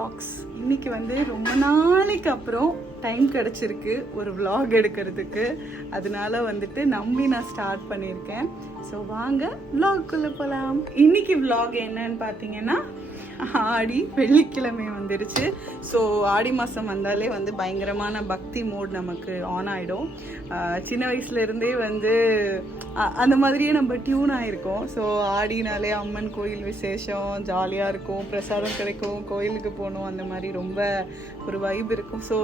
Vlogs. இன்னைக்கு வந்து ரொம்ப நாளைக்கு அப்புறம் டைம் கிடச்சிருக்கு ஒரு விலாக் எடுக்கிறதுக்கு. அதனால வந்துட்டு நம்பி நான் ஸ்டார்ட் பண்ணியிருக்கேன். ஸோ வாங்க விலாக்குள்ளே போகலாம். இன்னைக்கு விலாக் என்னன்னு பார்த்தீங்கன்னா, ஆடி வெள்ளிக்கிழமை வந்துருச்சு. ஸோ ஆடி மாதம் வந்தாலே வந்து பயங்கரமான பக்தி மோட் நமக்கு ஆன் ஆகிடும். சின்ன வயசுலேருந்தே வந்து அந்த மாதிரியே நம்ம டியூன் ஆகிருக்கோம். ஸோ ஆடினாலே அம்மன் கோயில் விசேஷம் ஜாலியாக இருக்கும், பிரசாதம் கிடைக்கும், கோயிலுக்கு போகணும், அந்த மாதிரி ரொம்ப ஒரு வைப் இருக்கும். ஸோ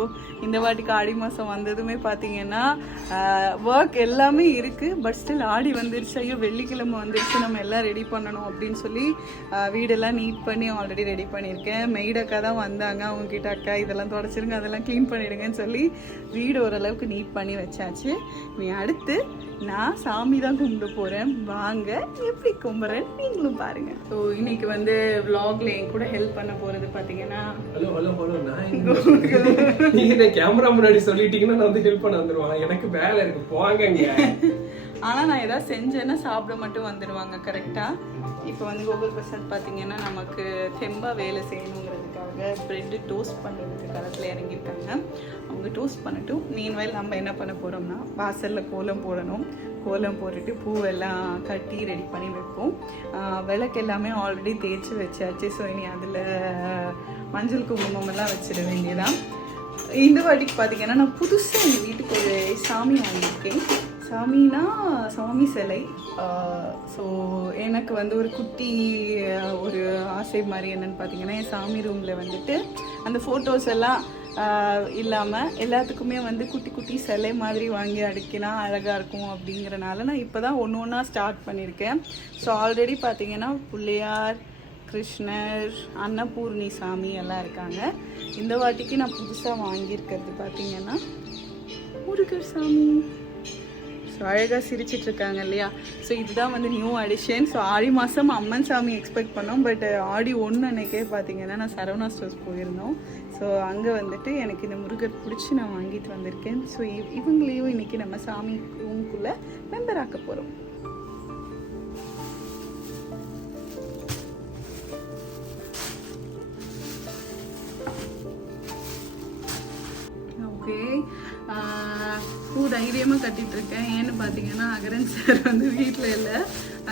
இந்த வாட்டிக்கு ஆடி மாதம் வந்ததுமே பார்த்தீங்கன்னா ஒர்க் எல்லாமே இருக்குது. பட் ஸ்டில் ஆடி வந்துருச்சு, ஐயோ வெள்ளிக்கிழமை வந்துருச்சு, நம்ம எல்லாம் ரெடி பண்ணணும் அப்படின்னு சொல்லி வீடெல்லாம் நீட் பண்ணி ஆல்ரெடி ரெடி பண்ணியிருக்கேன். மெய்டக்கா தான் வந்தாங்க. அவங்கக்கிட்ட அக்கா இதெல்லாம் தொடச்சிருங்க, அதெல்லாம் க்ளீன் பண்ணிடுங்கன்னு சொல்லி வீடு ஓரளவுக்கு நீட் பண்ணி வச்சாச்சு. நீ அடுத்து நான் சாமி தான் கும்பிட போகிறேன். வாங்க எப்படி கும்பிட்றேன் நீங்களும் பாருங்க. ஸோ இன்னைக்கு வந்து விலாக்ல என் கூட ஹெல்ப் பண்ண போகிறது பார்த்தீங்கன்னா, நீங்க கேமரா முன்னாடி சொல்லிட்டீங்கன்னா நான் வந்து ஹெல்ப் பண்ண வந்துருவாங்க. எனக்கு வேலை இருக்கு, போவாங்க. ஆனால் நான் ஏதாவது செஞ்சேன்னா சாப்பிட மட்டும் வந்துடுவாங்க கரெக்டாக. இப்போ வந்து கோகுல் பிரசாத் பார்த்தீங்கன்னா நமக்கு தெம்பா வேலை செய்யணுங்கிறதுக்காக ப்ரெட்டு டோஸ்ட் பண்ணுறதுக்கு களத்தில் இறங்கியிருக்காங்க. அவங்க டோஸ்ட் பண்ணட்டும். மீன்வயல் நம்ம என்ன பண்ண போகிறோம்னா, வாசலில் கோலம் போடணும். கோலம் போட்டுட்டு பூவெல்லாம் கட்டி ரெடி பண்ணி வைப்போம். விளக்கு எல்லாமே ஆல்ரெடி தேய்ச்சி வச்சாச்சு. ஸோ இனி அதில் மஞ்சள் குங்குமம் எல்லாம் வச்சிட வேண்டியதான். இந்த வாட்டிக்கு பார்த்தீங்கன்னா நான் புதுசாக எங்கள் வீட்டுக்கு ஒரு சாமி வாங்கியிருக்கேன். சாமினா சாமி சிலை. ஸோ எனக்கு வந்து ஒரு குட்டி ஒரு ஆசை மாதிரி என்னென்னு பார்த்தீங்கன்னா, என் சாமி ரூமில் வந்துட்டு அந்த ஃபோட்டோஸ் எல்லாம் இல்லாமல் எல்லாத்துக்குமே வந்து குட்டி குட்டி சிலை மாதிரி வாங்கி அடுக்கினா அழகாக இருக்கும் அப்படிங்கிறனால நான் இப்போ தான் ஒன்று ஒன்றா ஸ்டார்ட் பண்ணியிருக்கேன். ஸோ ஆல்ரெடி பார்த்தீங்கன்னா பிள்ளையார், கிருஷ்ணர், அன்னபூர்ணி சாமி எல்லாம் இருக்காங்க. இந்த வாட்டிக்கு நான் புதுசாக வாங்கியிருக்கிறது பார்த்தீங்கன்னா முருகர் சாமி. ஸோ அழகாக சிரிச்சிட்டு இருக்காங்க இல்லையா. ஸோ இதுதான் வந்து நியூ அடிஷன். ஸோ ஆடி மாதம் அம்மன் சாமி எக்ஸ்பெக்ட் பண்ணோம். பட் ஆடி 1 அன்னைக்கே பார்த்தீங்கன்னா நான் சரவணா ஸ்டோர்ஸ் போயிருந்தோம். ஸோ அங்கே வந்துட்டு எனக்கு இந்த முருகர் பிடிச்சி நான் வாங்கிட்டு வந்திருக்கேன். ஸோ இவங்களையும் இன்றைக்கி நம்ம சாமி ரூம்குள்ளே மெம்பர் ஆக்க போகிறோம். ஓகே, பூ தைரியமாக கட்டிகிட்ருக்கேன். ஏன்னு பார்த்தீங்கன்னா அகரன் சார் வந்து வீட்டில் இல்லை.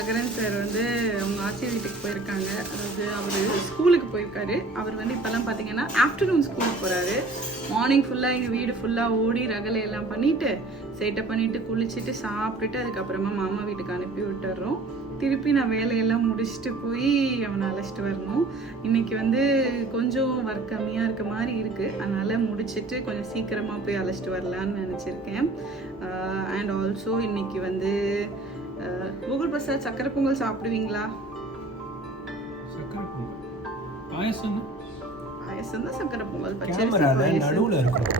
அகரன் சார் வந்து அவங்க ஆச்சி வீட்டுக்கு போயிருக்காங்க. அதாவது அவர் ஸ்கூலுக்கு போயிருக்காரு. அவர் வந்து இப்போல்லாம் பார்த்தீங்கன்னா ஆஃப்டர்நூன் ஸ்கூலுக்கு போகிறாரு. மார்னிங் ஃபுல்லாக எங்கள் வீடு ஃபுல்லாக ஓடி ரகலையெல்லாம் பண்ணிவிட்டு செட்டப் பண்ணிவிட்டு குளிச்சுட்டு சாப்பிட்டுட்டு அதுக்கப்புறமா மாமா வீட்டுக்கு அனுப்பி விட்டுறோம். திருப்பி நான் வேலையெல்லாம் முடிச்சுட்டு போய் அவனை அழைச்சிட்டு வரணும். இன்றைக்கி வந்து கொஞ்சம் ஒர்க் கம்மியாக இருக்க மாதிரி இருக்குது. அதனால் முடிச்சுட்டு கொஞ்சம் சீக்கிரமாக போய் அழைச்சிட்டு வரலான்னு நினச்சிருக்கேன். அண்ட் ஆல்சோ இன்றைக்கி வந்து கோகுல் பிரசாத் சக்கரை பொங்கல் சாப்பிடுவீங்களா? பாயசம் தான் சக்கரை பொங்கல். பச்சை நடுவுல இருக்கும்.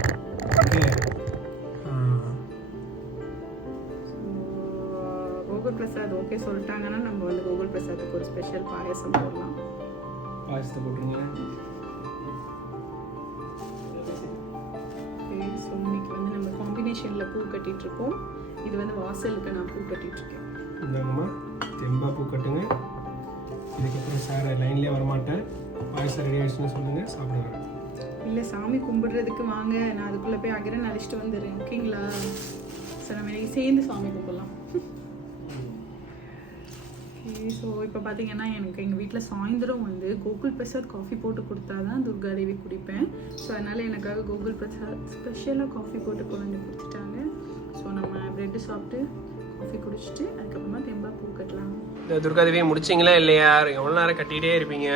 கோகுல் பிரசாத் ஓகே சொல்லிட்டாங்கன்னா நம்ம வந்து கோகுல் பிரசாத்துக்கு ஒரு ஸ்பெஷல் பாயசம் போடலாம். பாயசத்தை போட்டுருங்க. ஸோ இன்னைக்கு வந்து நம்ம காம்பினேஷனில் பூ கட்டிட்டு இருக்கோம். இது வந்து வாசலுக்கு நான் பூ கட்டிட்டு இருக்கேன். இந்தாங்கம்மா, தெம்பா பூ கட்டுங்க. இதுக்கப்புறம் சார் லைன்லேயே வரமாட்டேன். பாயசம் ரெடி ஆகிடுச்சுன்னு சொல்லுங்கள், சாப்பிட வரேன். இல்லை சாமி கும்பிடுறதுக்கு வாங்க, நான் அதுக்குள்ளே போய் அகரன் அழைச்சிட்டு வந்துடுறேன். ஓகேங்களா? சார் நம்ம இன்னைக்கு சேர்ந்து சாமி கும்பிடலாம். ஸோ இப்போ பார்த்தீங்கன்னா எனக்கு எங்கள் வீட்டில் சாயந்தரம் வந்து கோகுல் பிரசாத் காஃபி போட்டு கொடுத்தா தான் துர்காதேவி குடிப்பேன். ஸோ அதனால் எனக்காக கோகுல் பிரசாத் ஸ்பெஷலாக காஃபி போட்டு கொண்டு கொடுத்துட்டாங்க. ஸோ நம்ம ப்ரெட்டு சாப்பிட்டு காஃபி குடிச்சிட்டு அதுக்கப்புறமா தெம்பா பூ கட்டலாம். இந்த துர்காதேவியை முடிச்சிங்களா இல்லையா? எவ்வளோ நேரம் கட்டிகிட்டே இருப்பீங்க?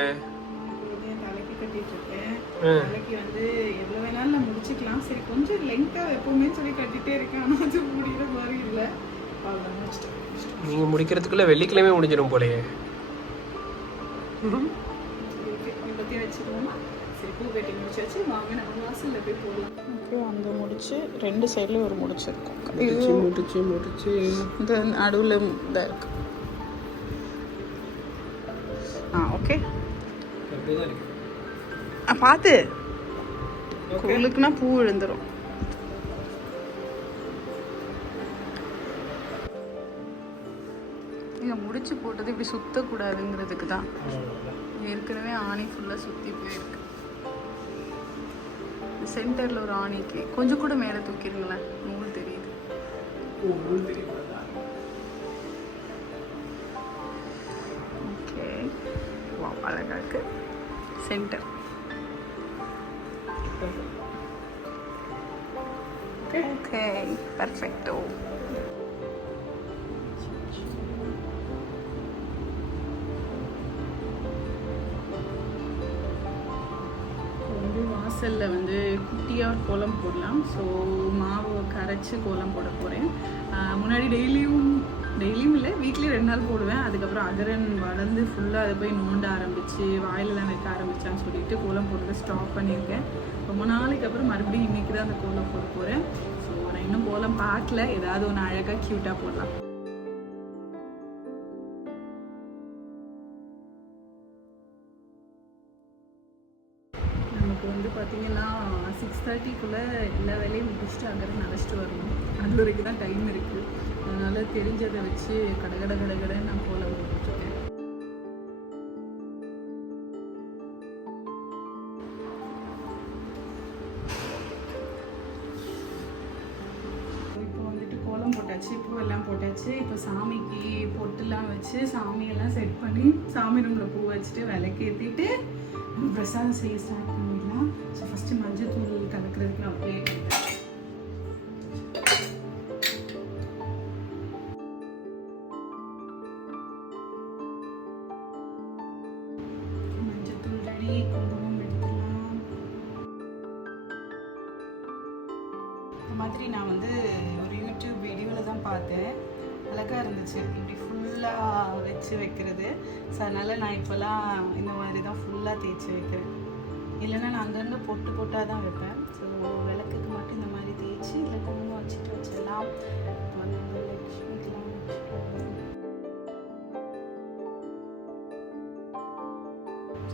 தலைக்கு கட்டிட்டு இருக்கேன். தலைக்கு வந்து எவ்வளோ வேணாலும் நான் முடிச்சுக்கலாம். சரி கொஞ்சம் லெங்காக எப்பவுமே சொல்லி கட்டிகிட்டே இருக்கேன். ஆனால் அது முடிகிற மாதிரி இல்லை. அவ்வளோதான் முடிச்சிட்டேன். நீங்கள் முடிக்கிறதுக்குள்ளே வெள்ளிக்கிழமை முடிஞ்சிடும் போலையே. பற்றி வச்சுக்கோமா. சரி பூ கட்டி முடிச்சாச்சு, வாங்க நம்ம வாசலில் போய் போகலாம். ஓகே, அந்த முடிச்சு 2 சைட்லேயும் ஒரு முடிச்சிருக்கோம். முடிச்சு இந்த நடுவில் இதாக இருக்கு. ஓகே பார்த்து கோலுக்குன்னா பூ விழுந்துடும். நீங்கள் முடிச்சு போட்டது இப்படி சுற்றக்கூடாதுங்கிறதுக்கு தான். ஏற்கனவே ஆணி ஃபுல்லாக சுற்றி போயிருக்கு. சென்டரில் ஒரு ஆணிக்கு கொஞ்சம் கூட மேலே தூக்கிடுங்களேன், நூல் தெரியுது. ஓகே, வா, அழகா இருக்கு. சென்டர் ஓகே, பர்ஃபெக்டோ. வாசலில் வந்து குட்டியாக கோலம் போடலாம். ஸோ மாவு கரைச்சி கோலம் போட போகிறேன். முன்னாடி டெய்லியும் இல்லை, வீக்லி 2 நாள் போடுவேன். அதுக்கப்புறம் அகரன் வளர்ந்து ஃபுல்லாக அதை போய் நோண்ட ஆரம்பித்து வாயிலெலாம் வைக்க ஆரம்பித்தான்னு சொல்லிட்டு கோலம் போடுறதை ஸ்டாப் பண்ணியிருக்கேன். ரொம்ப நாளைக்கு அப்புறம் மறுபடியும் இன்றைக்கி தான் அந்த கோலம் போட போகிறேன். ஸோ நான் இன்னும் கோலம் பார்க்கல, ஏதாவது ஒன்று அழகாக க்யூட்டாக போடலாம். நமக்கு வந்து பார்த்திங்கன்னா 6:30க்குள்ளே எல்லா வேலையும் முடிச்சுட்டு அங்கே அழைச்சிட்டு வரணும். அது வரைக்கும் தான் டைம் இருக்குது. அதனால் தெரிஞ்சதை வச்சு கடகடன்னு நான் கோலம் போட்டுருக்கேன். இப்போ வந்துட்டு கோலம் போட்டாச்சு, பூவெல்லாம் போட்டாச்சு. இப்போ சாமிக்கு பொட்டுலாம் வச்சு சாமியெல்லாம் செட் பண்ணி சாமி ரூமில் பூ வச்சுட்டு விளக்கேற்றிட்டு பிரசாதம் செய்ய ஸ்டார்ட் பண்ணிடலாம். ஸோ ஃபஸ்ட்டு மஞ்சள் தூள் கலக்கிறதுக்கு நான் அப்படியே மஞ்சள் தூள் ரெடி, குங்குமம் எடுத்துடலாம். இந்த மாதிரி நான் வந்து ஒரு யூடியூப் வீடியோவில் தான் பார்த்தேன், அழகாக இருந்துச்சு இப்படி ஃபுல்லாக வச்சு வைக்கிறது. ஸோ அதனால் நான் இப்போல்லாம் இந்த மாதிரி தான் ஃபுல்லாக தேய்ச்சி வைக்கிறேன். இல்லைன்னா நான் அங்கங்கே பொட்டாக தான் வைப்பேன். ஸோ விளக்குக்கு மட்டும் இந்த மாதிரி தேய்ச்சி இல்லை குங்குமம் வச்சுட்டு வச்சிடலாம். இப்போ வந்து லக்ஷ்மிக்கெலாம்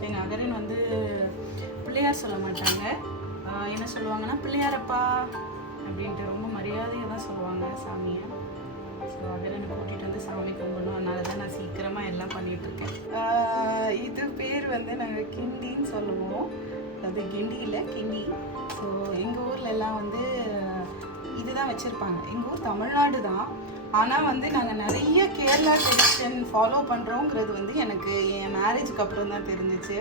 எங்கள் அகரன் வந்து பிள்ளையார் சொல்ல மாட்டாங்க. என்ன சொல்லுவாங்கன்னா பிள்ளையாரப்பா அப்படின்ட்டு ரொம்ப மரியாதையாக தான் சொல்லுவாங்க சாமியை. ஸோ அகரனை கூட்டிகிட்டு வந்து சாமி கும்பிடணும். அதனால தான் நான் சீக்கிரமாக எல்லாம் பண்ணிகிட்ருக்கேன். இது பேர் வந்து நாங்கள் கிண்டின்னு சொல்லுவோம். அது கிண்டியில் கிண்டி. ஸோ எங்கள் ஊரில் எல்லாம் வந்து இதுதான் வச்சுருப்பாங்க. எங்கள் ஊர் தமிழ்நாடு தான், ஆனால் வந்து நாங்கள் நிறைய கேரளா ட்ரெடிஷன் ஃபாலோ பண்ணுறோங்கிறது வந்து எனக்கு என் மேரேஜுக்கு அப்புறம் தான் தெரிஞ்சிச்சு.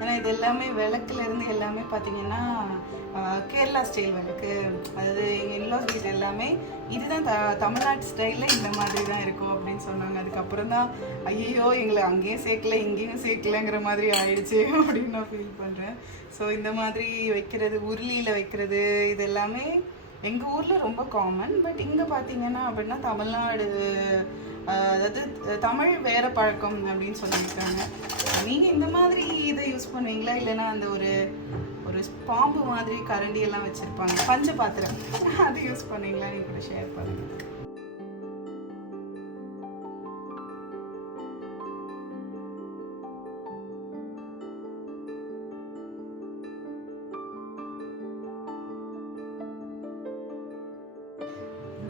ஏன்னா இது எல்லாமே விளக்குலேருந்து எல்லாமே பார்த்திங்கன்னா கேரளா ஸ்டைல் விளக்கு. அதாவது எங்கள் இன்லாஸ் வீடு எல்லாமே இதுதான் தமிழ்நாட்டு ஸ்டைலில் இந்த மாதிரி தான் இருக்கும் அப்படின்னு சொன்னாங்க. அதுக்கப்புறம் தான் ஐயோ எங்களை அங்கேயும் சேர்க்கல இங்கேயும் சேர்க்கலங்கிற மாதிரி ஆயிடுச்சு அப்படின்னு நான் ஃபீல் பண்ணுறேன். ஸோ இந்த மாதிரி வைக்கிறது, உருளியில் வைக்கிறது, இது எல்லாமே எங்கள் ஊரில் ரொம்ப காமன். பட் இங்கே பார்த்தீங்கன்னா அப்படின்னா தமிழ்நாடு, அதாவது தமிழ் வேறு பழக்கம் அப்படின்னு சொல்லியிருக்காங்க. நீங்கள் இந்த மாதிரி இதை யூஸ் பண்ணுவீங்களா, இல்லைன்னா அந்த ஒரு பாம்பு மாதிரி கரண்டி எல்லாம் வச்சுருப்பாங்க பஞ்ச பாத்திரம், அது யூஸ் பண்ணுவீங்களா? நீங்கள் கூட ஷேர் பண்ணுங்கள்.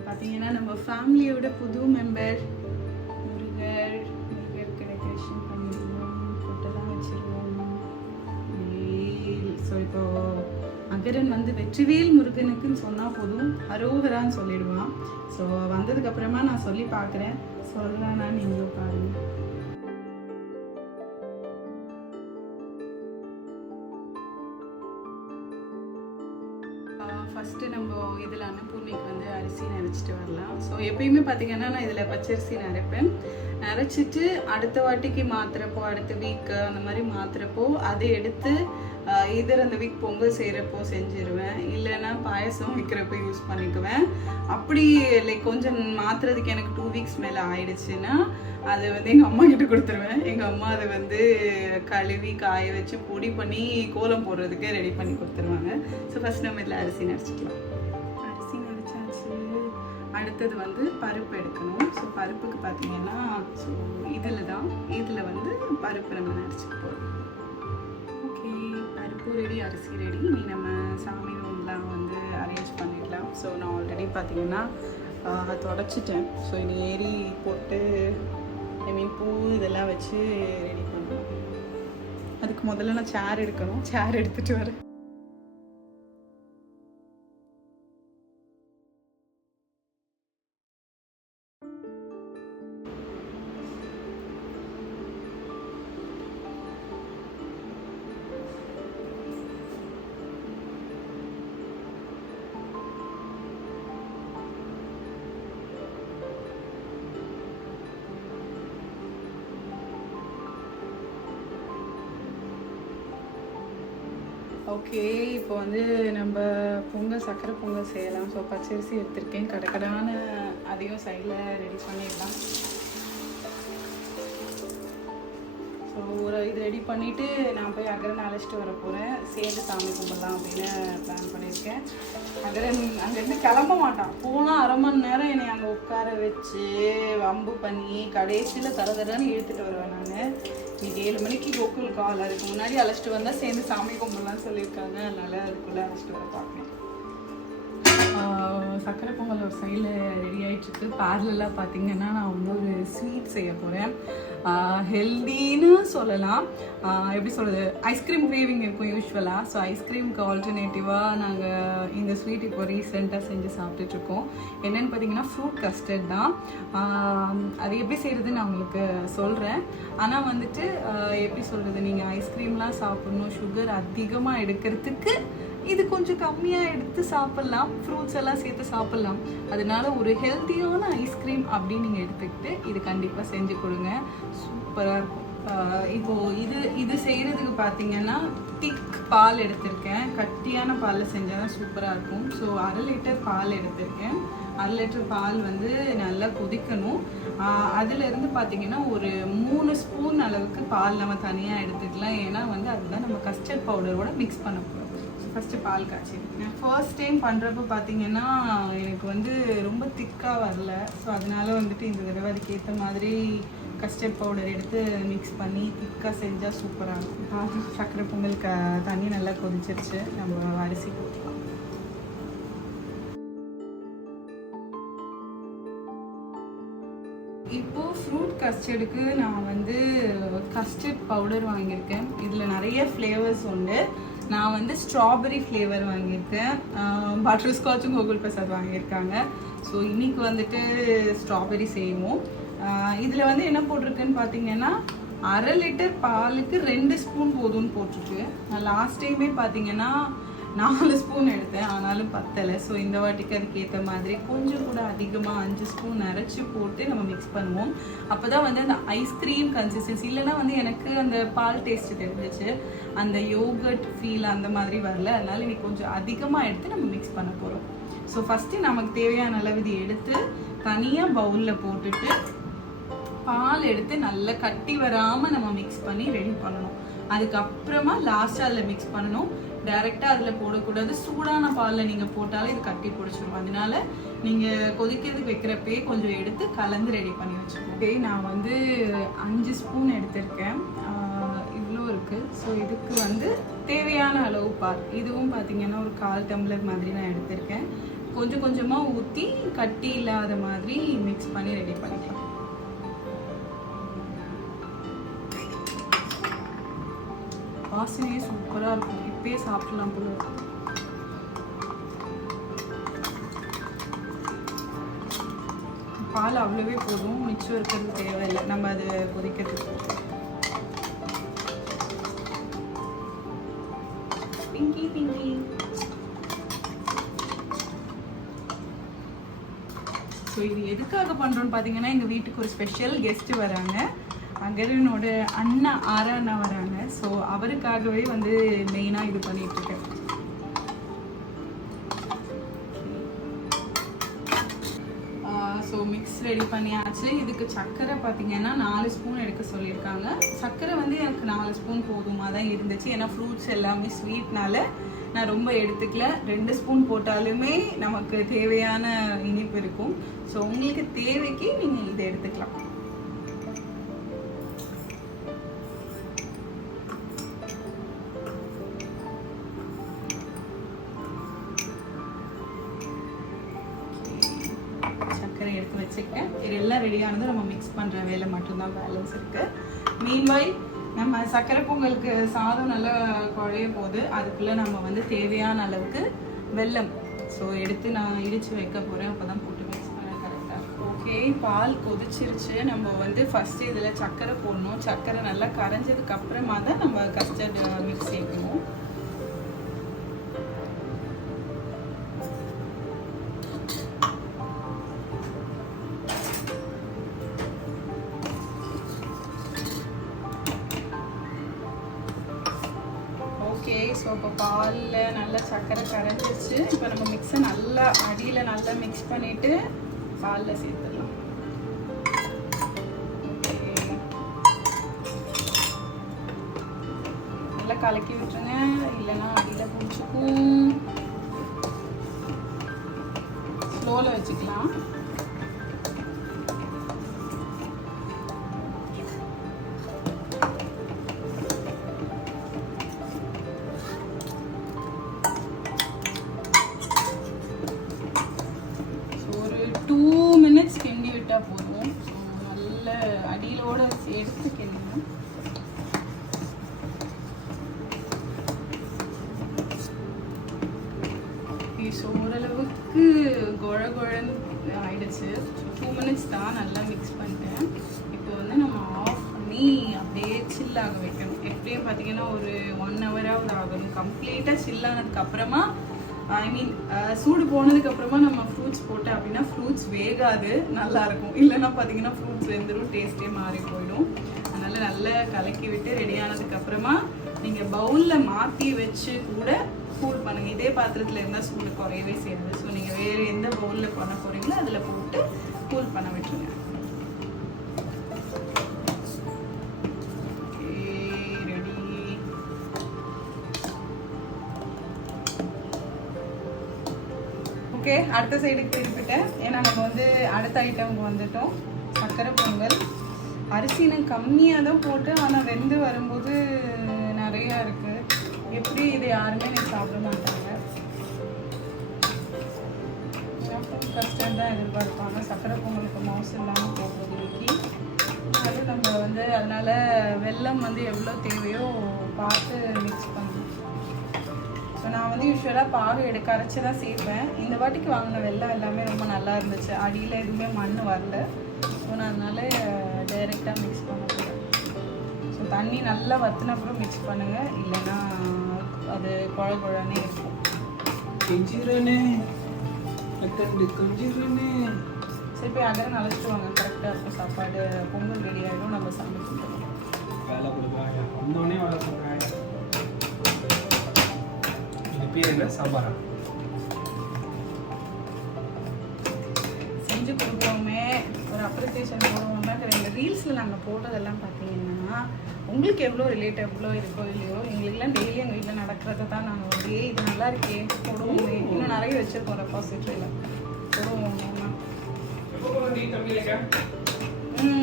பார்த்தீங்கன்னா நம்ம ஃபேமிலியோட புது மெம்பர் முருகருக்கு டெக்கரேஷன் பண்ணிடுவோம், பொட்டெல்லாம் வச்சுருவோம். ஸோ இப்போ அகரன் வந்து வெற்றிவேல் முருகனுக்குன்னு சொன்னால் போதும் அரோகரான்னு சொல்லிடுவான். ஸோ வந்ததுக்கப்புறமா நான் சொல்லி பார்க்குறேன், சொல்கிறானா நீங்களும் பாருங்கள். ஃபஸ்ட்டு நம்ம இதில் அன்னபூர்ணிக்கு வந்து அரிசி நிறச்சிட்டு வரலாம். ஸோ எப்பயுமே பார்த்திங்கன்னா நான் இதில் பச்சரிசி நிறைப்பேன். நிறச்சிட்டு அடுத்த வாட்டிக்கு மாற்றுறப்போ, அடுத்த வீக் அந்த மாதிரி மாற்றுறப்போ அதை எடுத்து இதர் அந்த வீக் பொங்கல் செய்கிறப்போ செஞ்சிருவேன், இல்லைன்னா பாயசம் வைக்கிறப்போ யூஸ் பண்ணிக்குவேன். அப்படி லைக் கொஞ்சம் மாற்றுறதுக்கு எனக்கு 2 வீக்ஸ் மேலே ஆயிடுச்சுன்னா அதை வந்து எங்கள் அம்மா கிட்ட கொடுத்துருவேன். எங்கள் அம்மா அதை வந்து கழுவி காய வச்சு பொடி பண்ணி கோலம் போடுறதுக்கு ரெடி பண்ணி கொடுத்துருவாங்க. ஸோ ஃபஸ்ட் நம்ம இதில் அரிசி நிறச்சிக்கலாம். அரிசி நிறச்சாச்சு. அடுத்தது வந்து பருப்பு எடுக்கணும். ஸோ பருப்புக்கு பார்த்தீங்கன்னா ஸோ இதில் வந்து பருப்பு நம்ம நிறச்சிக்க போகிறோம். ஓகே, பருப்பு ரெடி, அரிசி ரெடி. நீ நம்ம சாமி ரூம்லாம் வந்து அரேஞ்ச் பண்ணிடலாம். ஸோ நான் ஆல்ரெடி பார்த்தீங்கன்னா தொடச்சிட்டேன். ஸோ இனி ஏறி போட்டு பூ இதெல்லாம் வச்சு ரெடி பண்ணுவேன். அதுக்கு முதல்ல நான் சேர் எடுக்கணும், சேர் எடுத்துகிட்டு வரேன். ஓகே, இப்போ வந்து நம்ம பொங்கல் சக்கரை பொங்கல் செய்யலாம். ஸோ பச்சரிசி எடுத்திருக்கேன், கடக்கடான அதையும் சைடில் ரெடி பண்ணிடலாம். ஸோ இது ரெடி பண்ணிவிட்டு நான் போய் அகரன் அழைச்சிட்டு வர போகிறேன். சேர்ந்து சாமி கும்பிடலாம் அப்படின்னு பிளான் பண்ணியிருக்கேன். அகரன் அங்கேருந்து கிளம்ப மாட்டான். போனால் அரை மணி நேரம் என்னை அங்கே உட்கார வச்சு வம்பு பண்ணி கடைசியில் தரன்னு இழுத்துட்டு வருவேன். நான் இன்னைக்கு 7 மணிக்கு கோகுல் கால், அதுக்கு முன்னாடி அழைச்சிட்டு வந்தால் சேர்ந்து சாமி கும்பிடலாம் சொல்லியிருக்காங்க. அதனால் அதுக்குள்ளே அழைச்சிட்டு வர பார்க்கணும். சக்கரை பொங்கல் ஒரு சைடில் ரெடி ஆகிட்டுருக்கு. பேரலாக பார்த்தீங்கன்னா நான் வந்து ஒரு ஸ்வீட் செய்ய போகிறேன். ஹெல்தின்னு சொல்லலாம். எப்படி சொல்கிறது, ஐஸ்கிரீம் கிரேவிங் இருக்கும் யூஸ்வலாக. ஸோ ஐஸ்கிரீமுக்கு ஆல்டர்னேட்டிவாக நாங்கள் இந்த ஸ்வீட் இப்போ ரீசெண்டாக செஞ்சு சாப்பிட்டுட்ருக்கோம். என்னென்னு பார்த்தீங்கன்னா ஃப்ரூட் கஸ்டர்ட் தான். அது எப்படி செய்கிறதுன்னு நான் உங்களுக்கு சொல்கிறேன். ஆனால் வந்துட்டு எப்படி சொல்கிறது, நீங்கள் ஐஸ்கிரீம்லாம் சாப்பிட்ணும், சுகர் அதிகமாக எடுக்கிறதுக்கு இது கொஞ்சம் கம்மியாக எடுத்து சாப்பிட்லாம், ஃப்ரூட்ஸ் எல்லாம் சேர்த்து சாப்பிட்லாம். அதனால ஒரு ஹெல்த்தியான ஐஸ்கிரீம் அப்படின்னு நீங்கள் எடுத்துக்கிட்டு இது கண்டிப்பாக செஞ்சு கொடுங்க, சூப்பராக இருக்கும். இப்போது இது செய்கிறதுக்கு பார்த்தீங்கன்னா திக் பால் எடுத்திருக்கேன். கட்டியான பாலில் செஞ்சால் தான் சூப்பராக இருக்கும். ஸோ 1/2 லிட்டர் பால் எடுத்திருக்கேன். 1/2 லிட்டர் பால் வந்து நல்லா கொதிக்கணும். அதிலிருந்து பார்த்தீங்கன்னா ஒரு 3 ஸ்பூன் அளவுக்கு பால் நம்ம தனியாக எடுத்துக்கலாம். ஏன்னா வந்து அதுதான் நம்ம கஸ்டர்ட் பவுடரோட மிக்ஸ் பண்ண போகிறோம். ஃபஸ்ட்டு பால் காய்ச்சிருக்கேன். ஃபர்ஸ்ட் டைம் பண்ணுறப்ப பார்த்தீங்கன்னா எனக்கு வந்து ரொம்ப திக்காக வரல. ஸோ அதனால வந்துட்டு இந்த தடவை அதுக்கேற்ற மாதிரி கஸ்டர்ட் பவுடர் எடுத்து மிக்ஸ் பண்ணி திக்காக செஞ்சால் சூப்பராக இருக்கும். சக்கரை பொங்கல் தண்ணி நல்லா கொதிச்சிருச்சு, நம்ம அரிசி போட்டுக்கலாம். இப்போது ஃப்ரூட் கஸ்டர்டுக்கு நான் வந்து கஸ்டர்ட் பவுடர் வாங்கியிருக்கேன். இதில் நிறைய ஃப்ளேவர்ஸ் உண்டு. நான் வந்து ஸ்ட்ராபெரி ஃப்ளேவர் வாங்கியிருக்கேன், பட்டர் ஸ்காட்சும் கோகுல் பிரசாத் வாங்கியிருக்காங்க. ஸோ இன்றைக்கி வந்துட்டு ஸ்ட்ராபெரி செய்வோம். இதில் வந்து என்ன போட்டிருக்குன்னு பார்த்தீங்கன்னா 1/2 லிட்டர் பாலுக்கு 2 ஸ்பூன் போதும்னு போட்டிருக்கு. நான் லாஸ்ட் டைமே பார்த்தீங்கன்னா 4 ஸ்பூன் எடுத்தேன், ஆனாலும் பத்தலை. ஸோ இந்த வாட்டிக்கு அதுக்கேற்ற மாதிரி கொஞ்சம் கூட அதிகமாக 5 ஸ்பூன் அரைச்சி போட்டு நம்ம மிக்ஸ் பண்ணுவோம். அப்போ தான் வந்து அந்த ஐஸ்கிரீம் கன்சிஸ்டன்சி, இல்லைன்னா வந்து எனக்கு அந்த பால் டேஸ்ட்டு தெரிஞ்சிச்சு, அந்த யோகர்ட் ஃபீல் அந்த மாதிரி வரல. அதனால இன்னைக்கு கொஞ்சம் அதிகமாக எடுத்து நம்ம மிக்ஸ் பண்ண போகிறோம். ஸோ ஃபஸ்ட்டு நமக்கு தேவையான அளவு இது எடுத்து தனியாக பவுலில் போட்டுட்டு பால் எடுத்து நல்லா கட்டி வராமல் நம்ம மிக்ஸ் பண்ணி ரெடி பண்ணணும். அதுக்கப்புறமா லாஸ்ட்டாக அதில் மிக்ஸ் பண்ணணும். டைரெக்டாக அதில் போடக்கூடாது. சூடான பாலில் நீங்கள் போட்டாலே இது கட்டி பிடிச்சிடும். அதனால நீங்கள் கொதிக்கிறதுக்கு வைக்கிறப்பே கொஞ்சம் எடுத்து கலந்து ரெடி பண்ணி வச்சுக்கோங்க. நான் வந்து 5 ஸ்பூன் எடுத்திருக்கேன், இவ்வளோ இருக்குது. ஸோ இதுக்கு வந்து தேவையான அளவு பால், இதுவும் பார்த்தீங்கன்னா ஒரு 1/4 டம்ளர் மாதிரி நான் எடுத்திருக்கேன். கொஞ்சம் கொஞ்சமாக ஊற்றி கட்டி இல்லாத மாதிரி மிக்ஸ் பண்ணி ரெடி பண்ணிக்கலாம். வாசனையே சூப்பராக இருக்கும், இப்பயே சாப்பிடலாம் போல. பால் அவ்வளோவே போதும், மிச்சம் இருக்கிறது தேவையில்லை, நம்ம அது கொதிக்கிறதுக்கு. பிங்கி பிங்கி. ஸோ இது எதுக்காக பண்ணுறோன்னு பார்த்தீங்கன்னா எங்கள் வீட்டுக்கு ஒரு ஸ்பெஷல் கெஸ்ட்டு வராங்க. அகரனோட அண்ணா ஆராண்ணா வராங்க. ஸோ அவருக்காகவே வந்து மெயினாக இது பண்ணிகிட்ருக்கேன். ஸோ மிக்ஸ் ரெடி பண்ணியாச்சு. இதுக்கு சர்க்கரை பார்த்தீங்கன்னா 4 ஸ்பூன் எடுக்க சொல்லியிருக்காங்க. சர்க்கரை வந்து எனக்கு 4 ஸ்பூன் போதுமாக தான் இருந்துச்சு. ஏன்னா ஃப்ரூட்ஸ் எல்லாமே ஸ்வீட்னால நான் ரொம்ப எடுத்துக்கல. 2 ஸ்பூன் போட்டாலுமே நமக்கு தேவையான இனிப்பு இருக்கும். ஸோ உங்களுக்கு தேவைக்கு நீங்கள் இதை எடுத்துக்கலாம். சர்க்கரை எடுத்து வச்சுருக்கேன். இது எல்லாம் ரெடியானதும் நம்ம மிக்ஸ் பண்ணுற வேலை மட்டும்தான் பேலன்ஸ் இருக்குது. மீன்வைல் நம்ம சர்க்கரை பொங்கலுக்கு சாதம் நல்லா குழைய போது அதுக்குள்ளே நம்ம வந்து தேவையான அளவுக்கு வெல்லம் ஸோ எடுத்து நான் இடித்து வைக்க போகிறேன். அப்போ தான் போட்டு மிக்ஸ் பண்ண கரெக்டாக. ஓகே, பால் கொதிச்சிருச்சு. நம்ம வந்து ஃபஸ்ட்டு இதில் சர்க்கரை போடணும். சர்க்கரை நல்லா கரைஞ்சதுக்கு அப்புறமா தான் நம்ம கஸ்டர்ட் மிக்ஸ் சேர்க்கணும். ஸோ ஸோ இப்போ பாலில் நல்லா சர்க்கரை கரைஞ்சிச்சு. இப்போ நம்ம மிக்ஸை நல்லா அடியில் நல்லா மிக்ஸ் பண்ணிவிட்டு பாலில் சேர்த்துடலாம். நல்லா கலக்கி விட்டுருங்க, இல்லைன்னா அடியில் பிடிச்சிக்கும். ஸ்லோவில் வச்சுக்கலாம். ஒரு 2 minutes கிண்டி விட்டால் போதும். நல்ல அடியிலோட எடுத்து கிண்டணும். ஸோ ஓரளவுக்கு குழன்னு ஆயிடுச்சு. 2 minutes தான், நல்லா மிக்ஸ் பண்ணிட்டேன். இப்போ வந்து நம்ம ஆஃப் பண்ணி அப்படியே சில் ஆக வைக்கணும். எப்படியும் பார்த்தீங்கன்னா ஒரு 1 hour ஆகணும். கம்ப்ளீட்டாக சில் ஆனதுக்கப்புறமா சூடு போனதுக்கப்புறமா நம்ம ஃப்ரூட்ஸ் போட்டோம் அப்படின்னா ஃப்ரூட்ஸ் வேகாது, நல்லாயிருக்கும். இல்லைன்னா பார்த்தீங்கன்னா ஃப்ரூட்ஸ் வெந்துடும், டேஸ்ட்டே மாறி போயிடும். அதனால் நல்லா கலக்கி விட்டு ரெடி ஆனதுக்கப்புறமா நீங்கள் பவுலில் மாற்றி வச்சு கூட கூல் பண்ணுங்கள். இதே பாத்திரத்தில் இருந்தால் சூடு குறையவே செய்யாது. ஸோ நீங்கள் வேறு எந்த பவுலில் பண்ண போகிறீங்களோ அதில் போட்டு கூல் பண்ண விட்டுருங்க. ஓகே, அடுத்த சைடுக்கு திருப்பிட்டேன். ஏன்னா நம்ம வந்து அடுத்த ஐட்டமுக்கு வந்துட்டோம். சக்கரை பொங்கல். அரிசி நான் கம்மியாக தான் போட்டு, ஆனால் வெந்து வரும்போது நிறையா இருக்குது. எப்படி இது யாருமே எனக்கு சாப்பிட மாட்டாங்க. கஷ்டம் தான் எதிர்பார்ப்பாங்க. சக்கரை பொங்கலுக்கு மாசு இல்லாமல் போடுறது இன்னைக்கு. அது நம்ம வந்து அதனால் வெல்லம் வந்து எவ்வளோ தேவையோ பார்த்து மிக்ஸ் பண்ணணும். ஸோ நான் வந்து யூஸ்வலாக பாகு கரைச்சி தான் சேர்ப்பேன். இந்த வாட்டிக்கு வாங்கின வெல்லம் எல்லாமே ரொம்ப நல்லா இருந்துச்சு. அடியில் எதுவுமே மண் வரல. ஸோ நான் அதனால டைரெக்டாக மிக்ஸ் பண்ண போகிறேன். ஸோ தண்ணி நல்லா வற்றின அப்புறம் மிக்ஸ் பண்ணுங்கள், இல்லைன்னா அது குழன்னே இருக்கும். சரி, போய் அகரம் அழைச்சிட்டு வாங்க. கரெக்டாக இருக்கும். சாப்பாடு பொங்கல் ரெடி ஆகிடும். நம்ம சாமி கும்பிடுவோம். வேலை கொடுக்குறாங்க, வந்தோடனே வேலை சொல்கிறாங்க. இது பேர் என்ன? சாம்பாரா? செஞ்சு கொடுக்குறோமே, ஒரு அப்ரிசியேஷன் போடுவோமே. இந்த ரீல்ஸில் நாங்கள் போட்டதெல்லாம் பார்த்தீங்கன்னா உங்களுக்கு எவ்வளோ ரிலேட்டபிளோ இருக்கோ இல்லையோ, எங்களுக்குலாம் டெய்லி எங்கள் வீட்டில் நடக்கிறத தான் நாங்கள் வந்து இது நல்லா இருக்கே போடுவோமே. இன்னும் நிறைய வச்சுருக்கோம் ரெப்பாசிட்டரியில் போடுவோம்.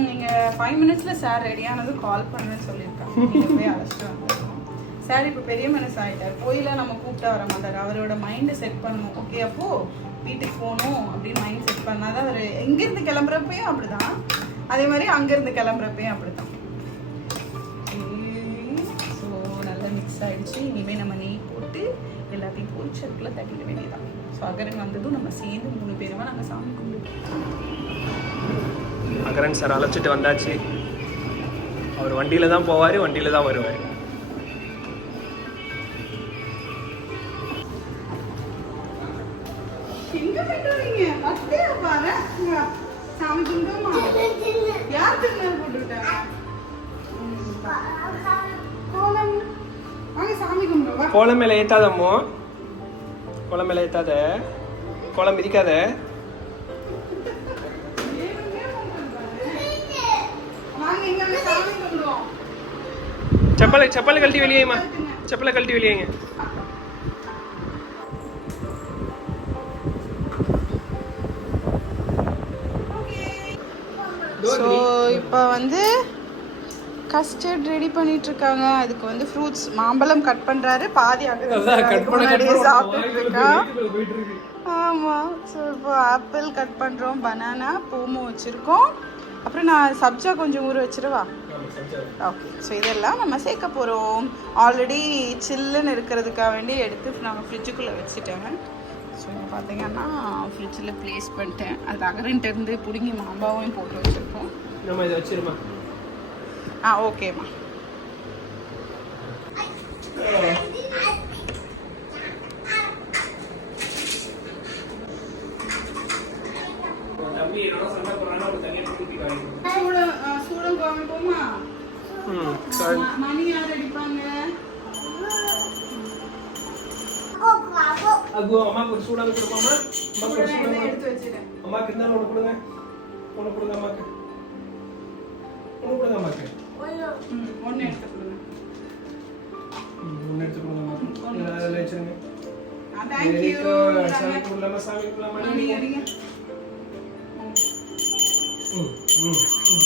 நீங்கள் 5 minutes சார் ரெடியானது கால் பண்ணுன்னு சொல்லியிருக்காங்க. நீங்கள் போய் அழைச்சிட்டு வந்துருக்கோம். சார் இப்போ பெரிய மனசு ஆகிட்டார். கோயிலாக நம்ம கூப்பிட்டா வர மாட்டார். அவரோட மைண்டை செட் பண்ணணும். ஓகே, அப்போது வீட்டுக்கு போகணும் அப்படின்னு மைண்ட் செட் பண்ணால் தான் அவர் எங்கேருந்து கிளம்புறப்பையும் அப்படி தான், அதே மாதிரி அங்கேருந்து கிளம்புறப்பையும் அப்படி தான். ஸோ நல்லா மிக்ஸ் ஆகிடுச்சு. இனிமேல் நம்ம நெய் போட்டு எல்லாத்தையும் போய் சட்டில் தட்டிட வேண்டியதான். ஸோ அகரன் வந்ததும் நம்ம சேர்ந்து 3 பேருமா நாங்கள் சாமி கும்பிடுவோம். அகரன் சார் அழைச்சிட்டு வந்தாச்சு. அவர் வண்டியில் தான் போவார், வண்டியில் தான் வருவார். எங்க போயிட்டு அத்தையா பாரு. சாமி கும்பிடுமா? யார் திருநாள் போட்டுவிட்டாங்க? வாங்க சாமி கும்பிடுவா. கோலம் மேலே ஏத்தாதம்மோ, கோலம் மேலே ஏத்தாத, கோலம் மிதிக்காத. செப்பலை கழட்டி வெளியேமா, செப்பலை கழட்டி வெளியேங்க. ஸோ இப்போ வந்து கஸ்டர்ட் ரெடி பண்ணிட்டு இருக்காங்க. அதுக்கு வந்து ஃப்ரூட்ஸ் மாம்பழம் கட் பண்றாரு. பாதி சாப்பிட்டு இருக்கா. ஆமாம். ஸோ இப்போ ஆப்பிள் கட் பண்ணுறோம், பனானா, பூமும் வச்சுருக்கோம். அப்புறம் நான் சப்ஜா கொஞ்சம் ஊற வச்சிருவா. ஓகே, ஸோ இதெல்லாம் நம்ம சேர்க்க போகிறோம். ஆல்ரெடி சில்லுன்னு இருக்கிறதுக்காக வேண்டி எடுத்து நாங்கள் ஃப்ரிட்ஜுக்குள்ளே வச்சுட்டேன். ஸோ பார்த்தீங்கன்னா ஃப்ரிட்ஜில் ப்ளேஸ் பண்ணிட்டேன். அது அகரன்ட்டு பிடுங்கி மாம்பாவையும் போட்டு வச்சுருக்கோம். நம்ம இதை வச்சிருமா? ஓகேம்மா. சூடம் காமிப்போமா? மணி யார் அடிப்பாங்க? அது அம்மாக்கு ஒரு சூடாக கொடுப்பாமா. அம்மாக்கு ஒரு சூடாக எடுத்து வச்சிருக்கேன். அம்மாக்கு இருந்தாலும் ஒன்று கொடுங்க. ஒன்று கொடுங்க அம்மாக்கு. ஒன்று கொடுங்க அம்மாக்கு. ஒன்று எடுத்து கொடுங்க. ஒன்று எடுத்து கொடுங்க அம்மாக்கு. அதில் வச்சுருங்க. Thank you. சாமி கும்பிடலாமா? சாமி கும்பிடலாமா?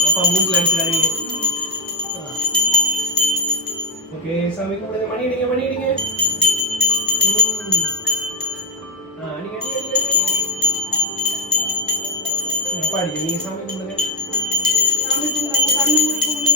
அப்பா மூக்கில் அடிச்சிடாதீங்க. ஓகே, சாமி கும்பிடுங்க. மணி அடிங்க, மணி அடிங்க. அடிங்க, அடிங்க, அடிங்க, அடிங்க. அப்பா அடிங்க, நீங்க சாமி கும்பிடுங்க. சாமி கும்பிடுங்க, கண்ணு மூடி கும்பிடுங்க.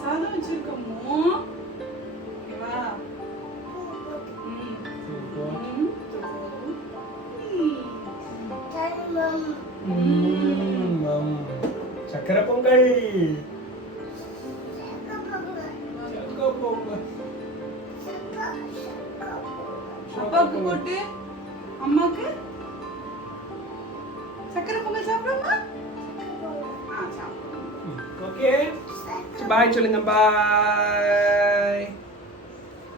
சாதம் வச்சிருக்கோமோ? ஓகேவா? சக்கரை பொங்கல். அப்பாவுக்கு போட்டு அம்மாக்கு சக்கரை பொங்கல் சாப்பிடுமா? ஓகே, பாய் சொல்லுங்க. பாய்.